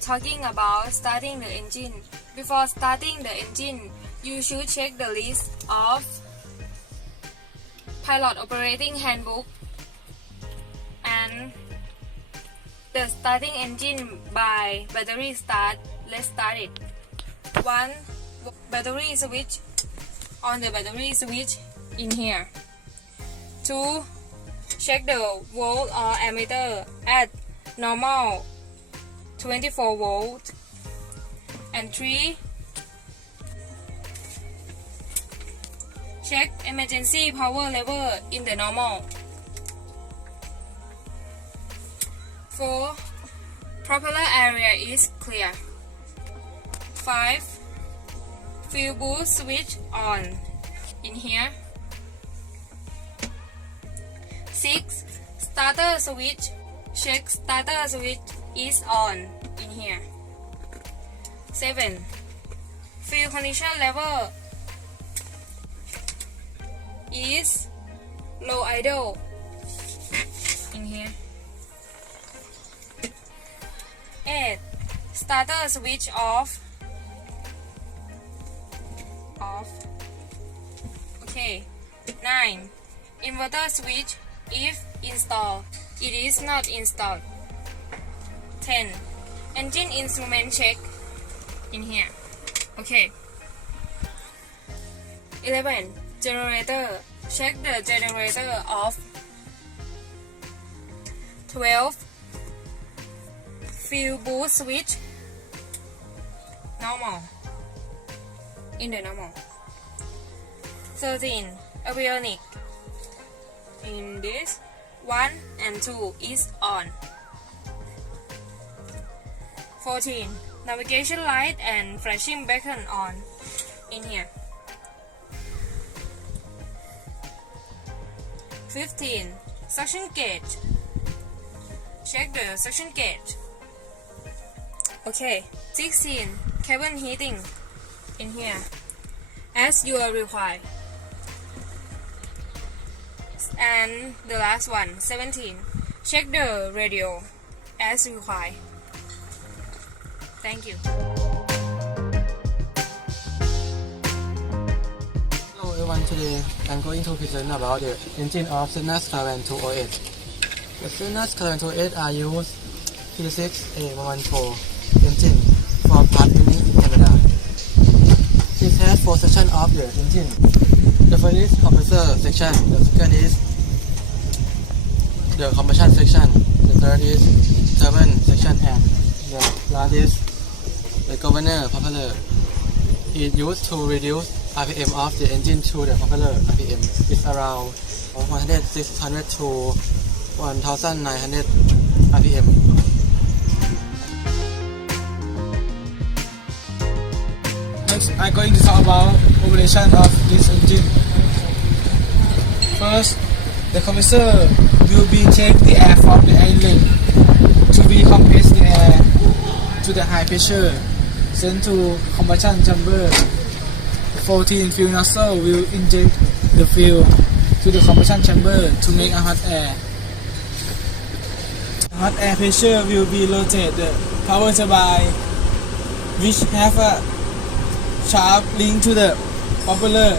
talking about starting the engine. Before starting the engine, you should check the list of pilot operating handbook and the starting engine by battery start. Let's start it. 1. Battery switch. On the battery switch in here. 2. Check the volt or ammeter at normal 24 volt. And 3. Check emergency power level in the normal. 4. Propeller area is clear. 5. Fuel boost switch on in here. 6. Starter switch. Check starter switch is on in here. 7. Fuel condition level is low idle in here. 8. Starter switch off. Okay. 9. Inverter switch if installed. It is not installed. 10. Engine instrument check in here. Okay. 11. Generator. Check the generator off. 12. Fuel boost switch normal. In the normal. 13. Avionic. In this 1 and 2 is on. 14. Navigation light and flashing beacon on in here. 15. Suction gauge. Check the suction gauge. Okay. 16. Cabin heating in here as you are required. And the last one, 17. Check the radio as required. Thank you. Hello everyone, today I'm going to present about the engine of CESSNA CARAVAN 208. The CESSNA CARAVAN 208 are used P6A114 engine for part tuning in Canada. It has 4 sections of the engine. The first is compressor section, the second is the combustion section, the third is turbine section, and the last is the governor propeller. It used to reduce RPM of the engine to the propeller RPM is around 1,600 to 1,900 RPM. Next, I'm going to talk about operation of this engine. First, the compressor will be take the air from the inlet to be compressed in air to the high pressure, sent to combustion chamber. 14 fuel nozzle will inject the fuel to the combustion chamber to make a hot air. Hot air pressure will be rotate the power turbine, which have a shaft link to the propeller